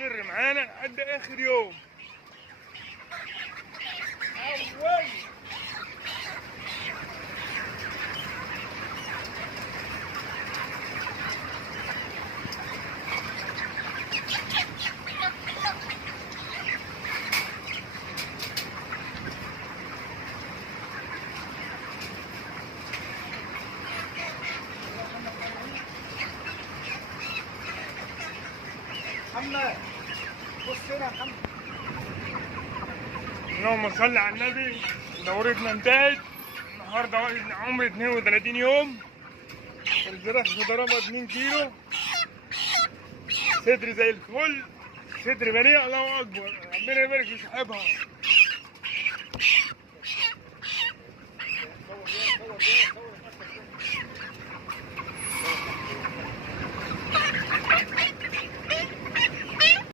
سر معانا لحد اخر يوم. محمد بص هنا يا محمد. اللهم صل على النبي. دورتنا انتهت النهارده، عمر 32 يوم. الفراخ مضربه 2 كيلو، صدر زي الفل، صدر بنيه. الله اكبر، ربنا يبارك في صاحبها.